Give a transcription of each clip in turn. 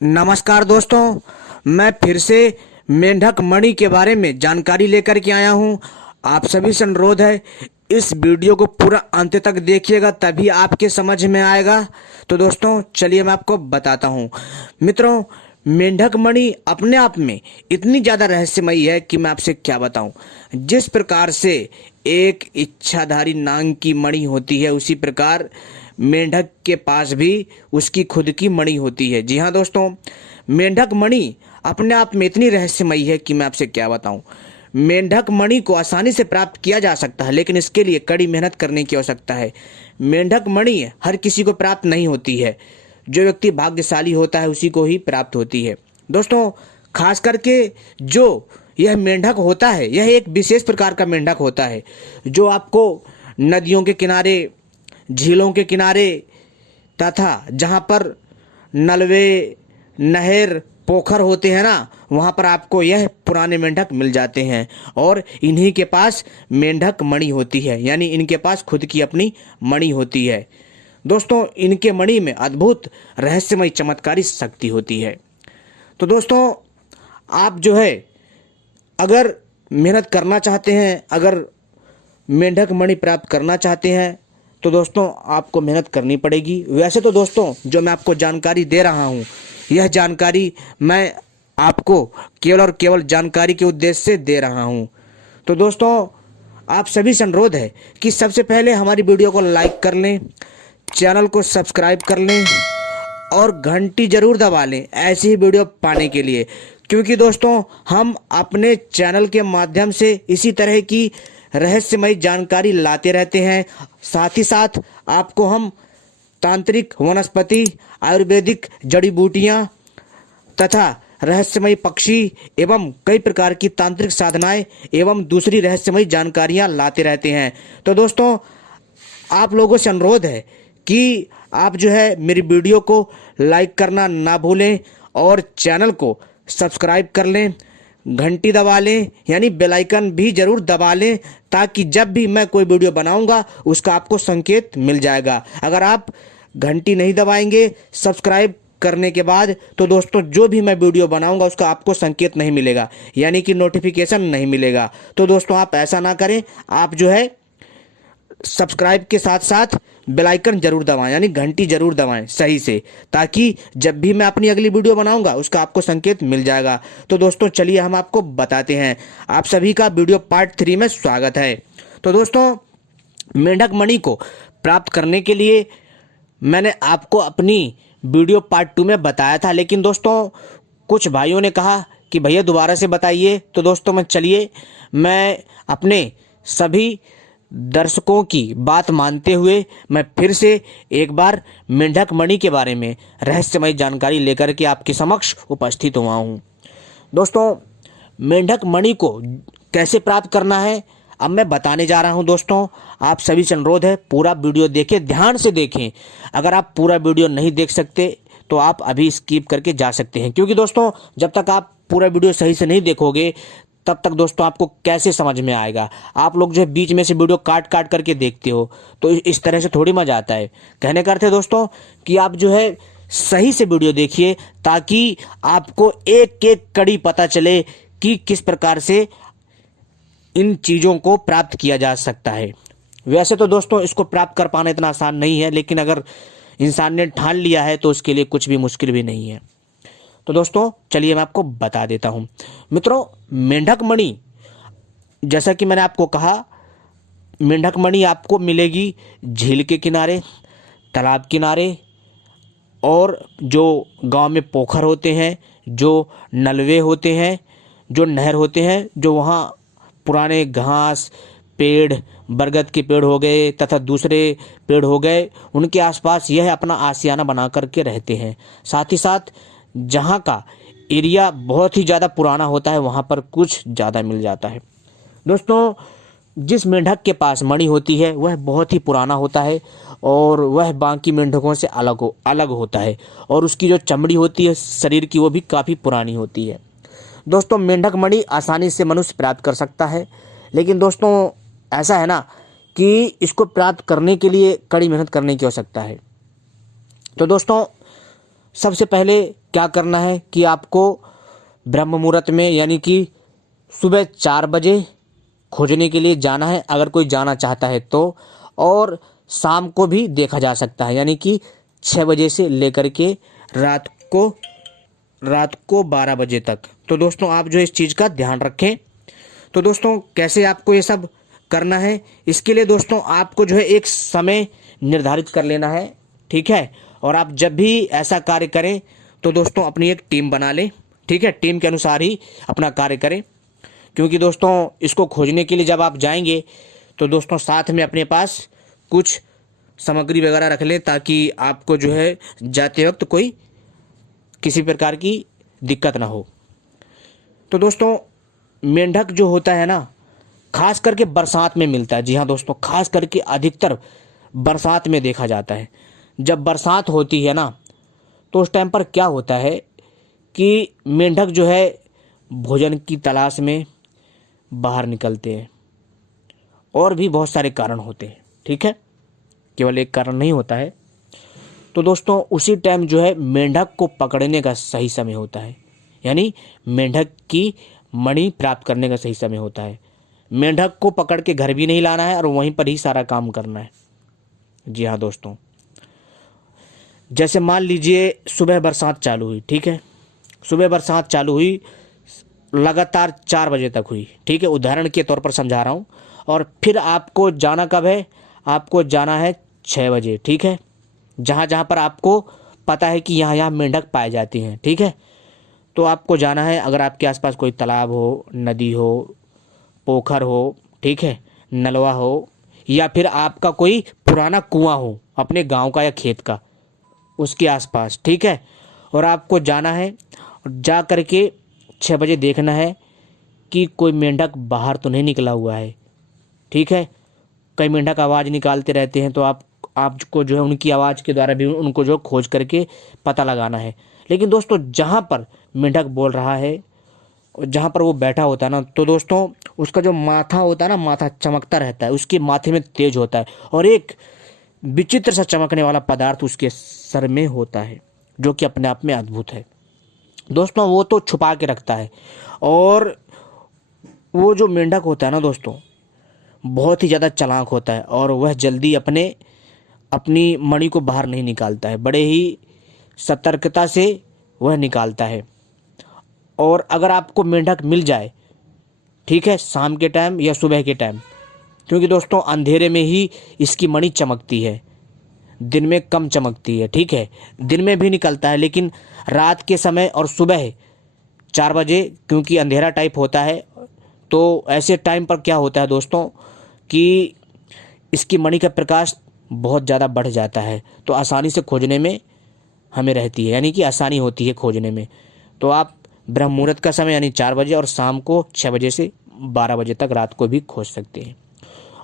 नमस्कार दोस्तों, मैं फिर से मेंढक मणि के बारे में जानकारी लेकर के आया हूं। आप सभी से अनुरोध है, इस वीडियो को पूरा अंत तक देखिएगा, तभी आपके समझ में आएगा। तो दोस्तों चलिए मैं आपको बताता हूं। मित्रों, मेंढक मणि अपने आप में इतनी ज़्यादा रहस्यमयी है कि मैं आपसे क्या बताऊं। जिस प्रकार से एक इच्छाधारी नाग की मणि होती है, उसी प्रकार मेंढक के पास भी उसकी खुद की मणि होती है। जी हाँ दोस्तों, मेंढक मणि अपने आप में इतनी रहस्यमयी है कि मैं आपसे क्या बताऊं। मेंढक मणि को आसानी से प्राप्त किया जा सकता है, लेकिन इसके लिए कड़ी मेहनत करने की आवश्यकता है। मेंढक मणि हर किसी को प्राप्त नहीं होती है। जो व्यक्ति भाग्यशाली होता है उसी को ही प्राप्त होती है। दोस्तों, खास करके जो यह मेंढक होता है, यह एक विशेष प्रकार का मेंढक होता है जो आपको नदियों के किनारे, झीलों के किनारे तथा जहाँ पर नलवे, नहर, पोखर होते हैं ना, वहाँ पर आपको यह पुराने मेंढक मिल जाते हैं और इन्हीं के पास मेंढक मणि होती है, यानी इनके पास खुद की अपनी मणि होती है। दोस्तों, इनके मणि में अद्भुत रहस्यमय चमत्कारी शक्ति होती है। तो दोस्तों, आप जो है अगर मेहनत करना चाहते हैं, अगर मेंढक मणि प्राप्त करना चाहते हैं, तो दोस्तों आपको मेहनत करनी पड़ेगी। वैसे तो दोस्तों, जो मैं आपको जानकारी दे रहा हूँ, यह जानकारी मैं आपको केवल और केवल जानकारी के उद्देश्य से दे रहा हूँ। तो दोस्तों, आप सभी से अनुरोध है कि सबसे पहले हमारी वीडियो को लाइक कर लें, चैनल को सब्सक्राइब कर लें और घंटी जरूर दबा लें ऐसी ही वीडियो पाने के लिए। क्योंकि दोस्तों, हम अपने चैनल के माध्यम से इसी तरह की रहस्यमयी जानकारी लाते रहते हैं। साथ ही साथ आपको हम तांत्रिक, वनस्पति, आयुर्वेदिक जड़ी बूटियां तथा रहस्यमयी पक्षी एवं कई प्रकार की तांत्रिक साधनाएं एवं दूसरी रहस्यमयी जानकारियां लाते रहते हैं। तो दोस्तों, आप लोगों से अनुरोध है कि आप जो है मेरी वीडियो को लाइक करना ना भूलें और चैनल को सब्सक्राइब कर लें, घंटी दबा लें, यानी बेल आइकन भी जरूर दबा लें, ताकि जब भी मैं कोई वीडियो बनाऊंगा उसका आपको संकेत मिल जाएगा। अगर आप घंटी नहीं दबाएंगे सब्सक्राइब करने के बाद, तो दोस्तों जो भी मैं वीडियो बनाऊंगा उसका आपको संकेत नहीं मिलेगा, यानी कि नोटिफिकेशन नहीं मिलेगा। तो दोस्तों आप ऐसा ना करें, आप जो है सब्सक्राइब के साथ साथ बेल आइकन जरूर दबाएं, यानी घंटी जरूर दबाएं सही से, ताकि जब भी मैं अपनी अगली वीडियो बनाऊंगा उसका आपको संकेत मिल जाएगा। तो दोस्तों चलिए हम आपको बताते हैं। आप सभी का वीडियो पार्ट 3 में स्वागत है। तो दोस्तों, मेंढक मणि को प्राप्त करने के लिए मैंने आपको अपनी वीडियो पार्ट 2 में बताया था, लेकिन दोस्तों कुछ भाइयों ने कहा कि भैया दोबारा से बताइए। तो दोस्तों मैं अपने सभी दर्शकों की बात मानते हुए मैं फिर से एक बार मेंढक मणि के बारे में रहस्यमय जानकारी लेकर के आपके समक्ष उपस्थित हुआ हूँ। दोस्तों, मेंढक मणि को कैसे प्राप्त करना है अब मैं बताने जा रहा हूं। दोस्तों, आप सभी से अनुरोध है पूरा वीडियो देखें, ध्यान से देखें। अगर आप पूरा वीडियो नहीं देख सकते तो आप अभी स्किप करके जा सकते हैं, क्योंकि दोस्तों जब तक आप पूरा वीडियो सही से नहीं देखोगे तब तक दोस्तों आपको कैसे समझ में आएगा। आप लोग जो है बीच में से वीडियो काट काट करके देखते हो, तो इस तरह से थोड़ी मजा आता है। कहने का अर्थ है दोस्तों कि आप जो है सही से वीडियो देखिए, ताकि आपको एक एक कड़ी पता चले कि किस प्रकार से इन चीज़ों को प्राप्त किया जा सकता है। वैसे तो दोस्तों इसको प्राप्त कर पाना इतना आसान नहीं है, लेकिन अगर इंसान ने ठान लिया है तो उसके लिए कुछ भी मुश्किल भी नहीं है। तो दोस्तों चलिए मैं आपको बता देता हूं। मित्रों, मेंढक मणि, जैसा कि मैंने आपको कहा, मेंढक मणि आपको मिलेगी झील के किनारे, तालाब किनारे, और जो गांव में पोखर होते हैं, जो नलवे होते हैं, जो नहर होते हैं, जो वहाँ पुराने घास, पेड़, बरगद के पेड़ हो गए तथा दूसरे पेड़ हो गए, उनके आसपास यह अपना आशियाना बना करके रहते हैं। साथ ही साथ जहाँ का एरिया बहुत ही ज़्यादा पुराना होता है वहाँ पर कुछ ज़्यादा मिल जाता है। दोस्तों, जिस मेंढक के पास मणि होती है वह बहुत ही पुराना होता है और वह बाकी मेंढकों से अलग होता है, और उसकी जो चमड़ी होती है शरीर की वो भी काफ़ी पुरानी होती है। दोस्तों, मेंढक मणि आसानी से मनुष्य प्राप्त कर सकता है, लेकिन दोस्तों ऐसा है ना कि इसको प्राप्त करने के लिए कड़ी मेहनत करने की आवश्यकता है। तो दोस्तों सबसे पहले क्या करना है कि आपको ब्रह्म मुहूर्त में यानी कि सुबह 4 बजे खोजने के लिए जाना है, अगर कोई जाना चाहता है तो। और शाम को भी देखा जा सकता है, यानी कि 6 बजे से लेकर के रात को 12 बजे तक। तो दोस्तों आप जो इस चीज़ का ध्यान रखें। तो दोस्तों कैसे आपको ये सब करना है, इसके लिए दोस्तों आपको जो है एक समय निर्धारित कर लेना है, ठीक है। और आप जब भी ऐसा कार्य करें तो दोस्तों अपनी एक टीम बना लें, ठीक है। टीम के अनुसार ही अपना कार्य करें, क्योंकि दोस्तों इसको खोजने के लिए जब आप जाएंगे तो दोस्तों साथ में अपने पास कुछ सामग्री वगैरह रख लें, ताकि आपको जो है जाते वक्त कोई किसी प्रकार की दिक्कत ना हो। तो दोस्तों मेंढक जो होता है ना, खास करके बरसात में मिलता है। जी हाँ दोस्तों, खास करके अधिकतर बरसात में देखा जाता है। जब बरसात होती है ना तो उस टाइम पर क्या होता है कि मेंढक जो है भोजन की तलाश में बाहर निकलते हैं, और भी बहुत सारे कारण होते हैं, ठीक है, केवल एक कारण नहीं होता है। तो दोस्तों उसी टाइम जो है मेंढक को पकड़ने का सही समय होता है, यानी मेंढक की मणि प्राप्त करने का सही समय होता है। मेंढक को पकड़ के घर भी नहीं लाना है और वहीं पर ही सारा काम करना है। जी हाँ दोस्तों, जैसे मान लीजिए सुबह बरसात चालू हुई, ठीक है, सुबह बरसात चालू हुई, लगातार 4 बजे तक हुई, ठीक है, उदाहरण के तौर पर समझा रहा हूँ। और फिर आपको जाना कब है, आपको जाना है 6 बजे, ठीक है, जहाँ जहाँ पर आपको पता है कि यहाँ मेंढक पाए जाती हैं, ठीक है। तो आपको जाना है, अगर आपके आसपास कोई तालाब हो, नदी हो, पोखर हो, ठीक है, नलवा हो, या फिर आपका कोई पुराना कुआं हो अपने गांव का या खेत का, उसके आसपास, ठीक है। और आपको जाना है, जा करके 6 बजे देखना है कि कोई मेंढक बाहर तो नहीं निकला हुआ है, ठीक है। कई मेंढक आवाज़ निकालते रहते हैं, तो आपको जो है उनकी आवाज़ के द्वारा भी उनको जो खोज करके पता लगाना है। लेकिन दोस्तों जहाँ पर मेंढक बोल रहा है, जहाँ पर वो बैठा होता है ना, तो दोस्तों उसका जो माथा होता है ना, माथा चमकता रहता है, उसके माथे में तेज होता है, और एक विचित्र सा चमकने वाला पदार्थ उसके सर में होता है, जो कि अपने आप में अद्भुत है। दोस्तों वो तो छुपा के रखता है, और वो जो मेंढक होता है ना दोस्तों, बहुत ही ज़्यादा चालाक होता है, और वह जल्दी अपनी मणि को बाहर नहीं निकालता है, बड़े ही सतर्कता से वह निकालता है। और अगर आपको मेंढक मिल जाए, ठीक है, शाम के टाइम या सुबह के टाइम, क्योंकि दोस्तों अंधेरे में ही इसकी मणि चमकती है, दिन में कम चमकती है, ठीक है, दिन में भी निकलता है, लेकिन रात के समय और सुबह 4 बजे क्योंकि अंधेरा टाइप होता है, तो ऐसे टाइम पर क्या होता है दोस्तों कि इसकी मणि का प्रकाश बहुत ज़्यादा बढ़ जाता है, तो आसानी से खोजने में हमें रहती है, यानी कि आसानी होती है खोजने में। तो आप ब्रह्म मुहूर्त का समय यानी 4 बजे और शाम को 6 बजे से 12 बजे तक रात को भी खोज सकते हैं।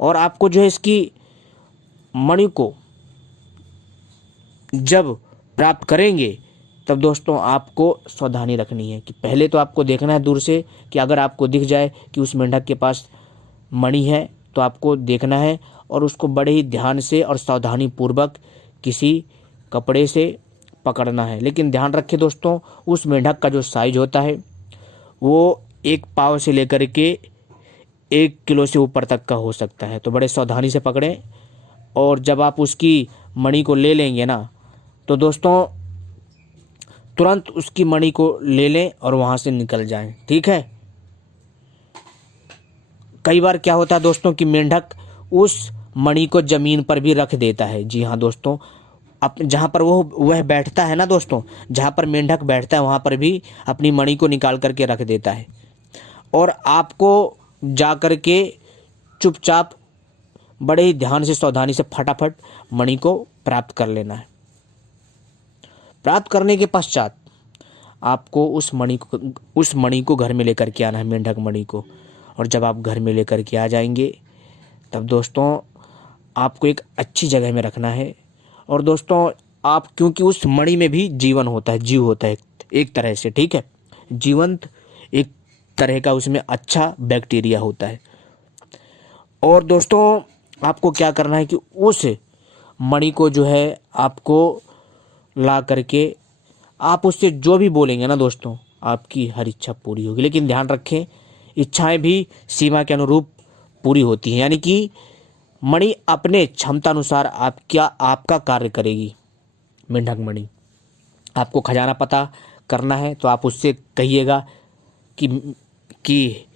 और आपको जो है इसकी मणि को जब प्राप्त करेंगे तब दोस्तों आपको सावधानी रखनी है कि पहले तो आपको देखना है दूर से कि अगर आपको दिख जाए कि उस मेंढक के पास मणि है तो आपको देखना है और उसको बड़े ही ध्यान से और सावधानी पूर्वक किसी कपड़े से पकड़ना है। लेकिन ध्यान रखें दोस्तों, उस मेंढक का जो साइज होता है वो 1 पाव से लेकर के 1 किलो से ऊपर तक का हो सकता है, तो बड़े सावधानी से पकड़ें। और जब आप उसकी मणि को ले लेंगे ना तो दोस्तों तुरंत उसकी मणि को ले लें और वहाँ से निकल जाएं, ठीक है। कई बार क्या होता है दोस्तों कि मेंढक उस मणि को ज़मीन पर भी रख देता है। जी हाँ दोस्तों, जहाँ पर वह बैठता है ना दोस्तों, जहाँ पर मेंढक बैठता है वहाँ पर भी अपनी मणि को निकाल करके रख देता है। और आपको जा कर के चुपचाप बड़े ही ध्यान से सावधानी से फटाफट मणि को प्राप्त कर लेना है। प्राप्त करने के पश्चात आपको उस मणि को घर में लेकर के आना है, मेंढक मणि को। और जब आप घर में लेकर के आ जाएंगे तब दोस्तों आपको एक अच्छी जगह में रखना है। और दोस्तों आप, क्योंकि उस मणि में भी जीवन होता है, जीव होता है एक तरह से, ठीक है, जीवंत एक तरह का उसमें अच्छा बैक्टीरिया होता है। और दोस्तों आपको क्या करना है कि उस मणि को जो है आपको ला करके आप उससे जो भी बोलेंगे ना दोस्तों, आपकी हर इच्छा पूरी होगी। लेकिन ध्यान रखें, इच्छाएं भी सीमा के अनुरूप पूरी होती हैं, यानी कि मणि अपने क्षमता अनुसार आपका कार्य करेगी। मेंढक मणि, आपको खजाना पता करना है तो आप उससे कहिएगा कि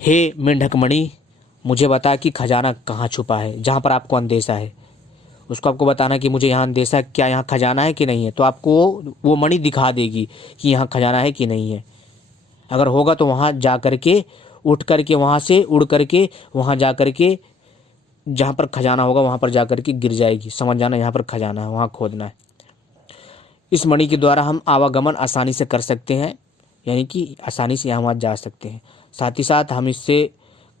हे मेंढक मणि, मुझे बता कि खजाना कहाँ छुपा है, जहाँ पर आपको अंदेशा है। उसको आपको बताना कि मुझे यहाँ अंदेशा है, क्या यहाँ खजाना है कि नहीं है। तो आपको वो मणि दिखा देगी कि यहाँ खजाना है कि नहीं है। अगर होगा तो वहाँ जा करके उठ करके वहाँ से उड़ करके वहाँ जा करके जहाँ पर खजाना होगा वहाँ पर जा करके गिर जाएगी। समझ जाना, यहाँ पर खजाना है, वहाँ खोदना है। इस मणि के द्वारा हम आवागमन आसानी से कर सकते हैं, यानी कि आसानी से यहाँ वहाँ जा सकते हैं। साथ ही साथ हम इससे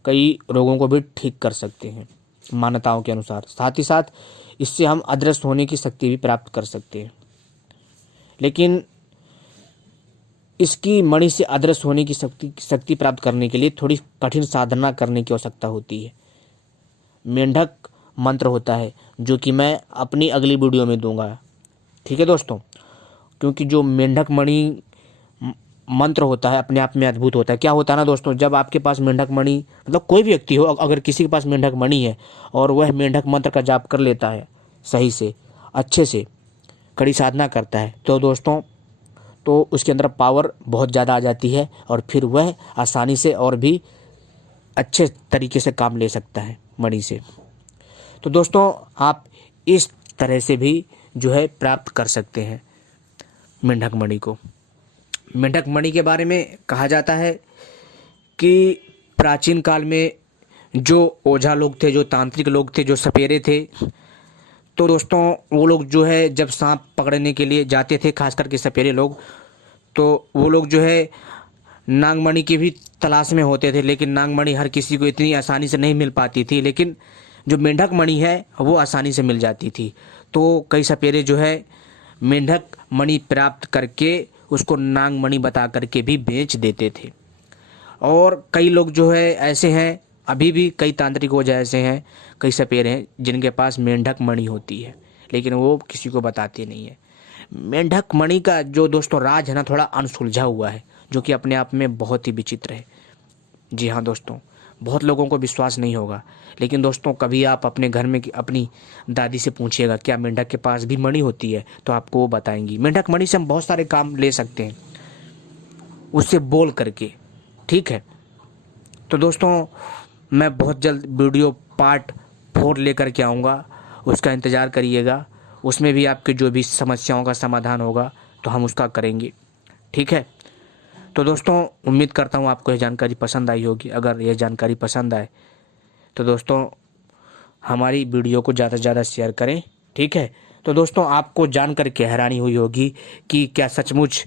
कई रोगों को भी ठीक कर सकते हैं मान्यताओं के अनुसार। साथ ही साथ इससे हम अदृश्य होने की शक्ति भी प्राप्त कर सकते हैं। लेकिन इसकी मणि से अदृश्य होने की शक्ति प्राप्त करने के लिए थोड़ी कठिन साधना करने की आवश्यकता होती है। मेंढक मंत्र होता है जो कि मैं अपनी अगली वीडियो में दूंगा, ठीक है दोस्तों। क्योंकि जो मेंढक मणि मंत्र होता है अपने आप में अद्भुत होता है। क्या होता है ना दोस्तों, जब आपके पास मेंढक मणि, मतलब कोई भी व्यक्ति हो, अगर किसी के पास मेंढक मणि है और वह मेंढक मंत्र का जाप कर लेता है सही से, अच्छे से, कड़ी साधना करता है, तो दोस्तों तो उसके अंदर पावर बहुत ज़्यादा आ जाती है और फिर वह आसानी से और भी अच्छे तरीके से काम ले सकता है मणि से। तो दोस्तों आप इस तरह से भी जो है प्राप्त कर सकते हैं मेंढक मणि को। मेंढक मणि के बारे में कहा जाता है कि प्राचीन काल में जो ओझा लोग थे, जो तांत्रिक लोग थे, जो सपेरे थे, तो दोस्तों वो लोग जो है जब सांप पकड़ने के लिए जाते थे, खास करके सपेरे लोग, तो वो लोग जो है नागमणि की भी तलाश में होते थे। लेकिन नागमणि हर किसी को इतनी आसानी से नहीं मिल पाती थी, लेकिन जो मेंढक मणि है वो आसानी से मिल जाती थी। तो कई सपेरे जो है मेंढक मणि प्राप्त करके उसको नागमणि बता करके भी बेच देते थे। और कई लोग जो है ऐसे हैं, अभी भी कई तांत्रिक ओझा ऐसे हैं, कई सपेरे हैं जिनके पास मेंढक मणि होती है, लेकिन वो किसी को बताते नहीं है। मेंढक मणि का जो दोस्तों राज है ना, थोड़ा अनसुलझा हुआ है, जो कि अपने आप में बहुत ही विचित्र है। जी हाँ दोस्तों, बहुत लोगों को विश्वास नहीं होगा, लेकिन दोस्तों कभी आप अपने घर में अपनी दादी से पूछिएगा क्या मेंढक के पास भी मणि होती है, तो आपको वो बताएंगी। मेंढक मणि से हम बहुत सारे काम ले सकते हैं उससे बोल करके, ठीक है। तो दोस्तों मैं बहुत जल्द वीडियो पार्ट 4 लेकर के आऊँगा, उसका इंतज़ार करिएगा। उसमें भी आपके जो भी समस्याओं का समाधान होगा तो हम उसका करेंगे, ठीक है। तो दोस्तों उम्मीद करता हूँ आपको यह जानकारी पसंद आई होगी। अगर यह जानकारी पसंद आए तो दोस्तों हमारी वीडियो को ज़्यादा से ज़्यादा शेयर करें, ठीक है। तो दोस्तों आपको जानकर के हैरानी हुई होगी कि क्या सचमुच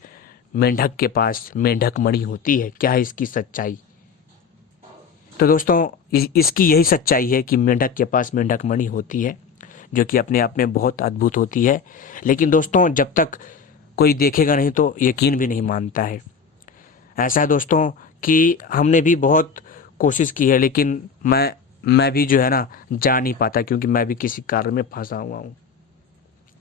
मेंढक के पास मेंढक मणि होती है, क्या है इसकी सच्चाई। तो दोस्तों इसकी यही सच्चाई है कि मेंढक के पास मेंढक मणि होती है, जो कि अपने आप में बहुत अद्भुत होती है। लेकिन दोस्तों जब तक कोई देखेगा नहीं तो यकीन भी नहीं मानता है। ऐसा है दोस्तों कि हमने भी बहुत कोशिश की है, लेकिन मैं भी जो है ना जा नहीं पाता, क्योंकि मैं भी किसी कार्य में फंसा हुआ हूँ।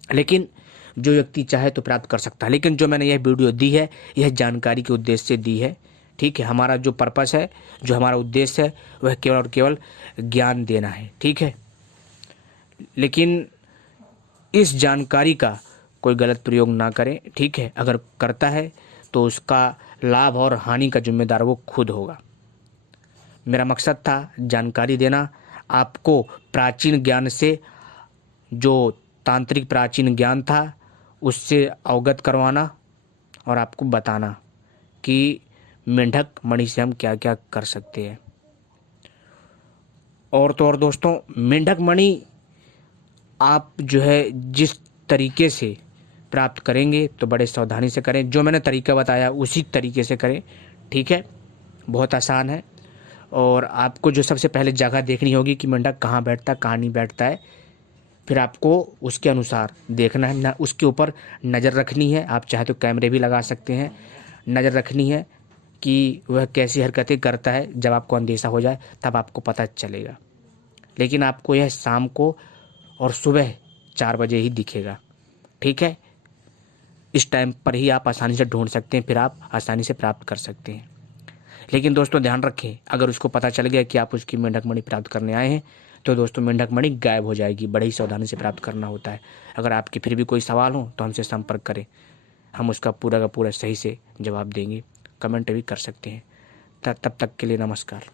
लेकिन जो व्यक्ति चाहे तो प्राप्त कर सकता है। लेकिन जो मैंने यह वीडियो दी है यह जानकारी के उद्देश्य से दी है, ठीक है। हमारा जो पर्पस है, जो हमारा उद्देश्य है, वह केवल और केवल ज्ञान देना है, ठीक है। लेकिन इस जानकारी का कोई गलत प्रयोग ना करें, ठीक है। अगर करता है तो उसका लाभ और हानि का जिम्मेदार वो खुद होगा। मेरा मकसद था जानकारी देना, आपको प्राचीन ज्ञान से, जो तांत्रिक प्राचीन ज्ञान था उससे अवगत करवाना और आपको बताना कि मेंढक मणि से हम क्या क्या कर सकते हैं। और तो और दोस्तों मेंढक मणि आप जो है जिस तरीके से प्राप्त करेंगे तो बड़े सावधानी से करें। जो मैंने तरीका बताया उसी तरीके से करें, ठीक है। बहुत आसान है। और आपको जो सबसे पहले जगह देखनी होगी कि मेंढक कहाँ बैठता है, कहाँ नहीं बैठता है। फिर आपको उसके अनुसार देखना है ना, उसके ऊपर नज़र रखनी है। आप चाहे तो कैमरे भी लगा सकते हैं। नज़र रखनी है कि वह कैसी हरकतें करता है। जब आपको अंदेशा हो जाए तब आपको पता चलेगा। लेकिन आपको यह शाम को और सुबह 4 बजे ही दिखेगा, ठीक है। इस टाइम पर ही आप आसानी से ढूंढ सकते हैं, फिर आप आसानी से प्राप्त कर सकते हैं। लेकिन दोस्तों ध्यान रखें, अगर उसको पता चल गया कि आप उसकी मेंढक मणि प्राप्त करने आए हैं तो दोस्तों मेंढक मणि गायब हो जाएगी। बड़े ही सावधानी से प्राप्त करना होता है। अगर आपके फिर भी कोई सवाल हो तो हमसे संपर्क करें, हम उसका पूरा का पूरा सही से जवाब देंगे। कमेंट भी कर सकते हैं। तब तक के लिए नमस्कार।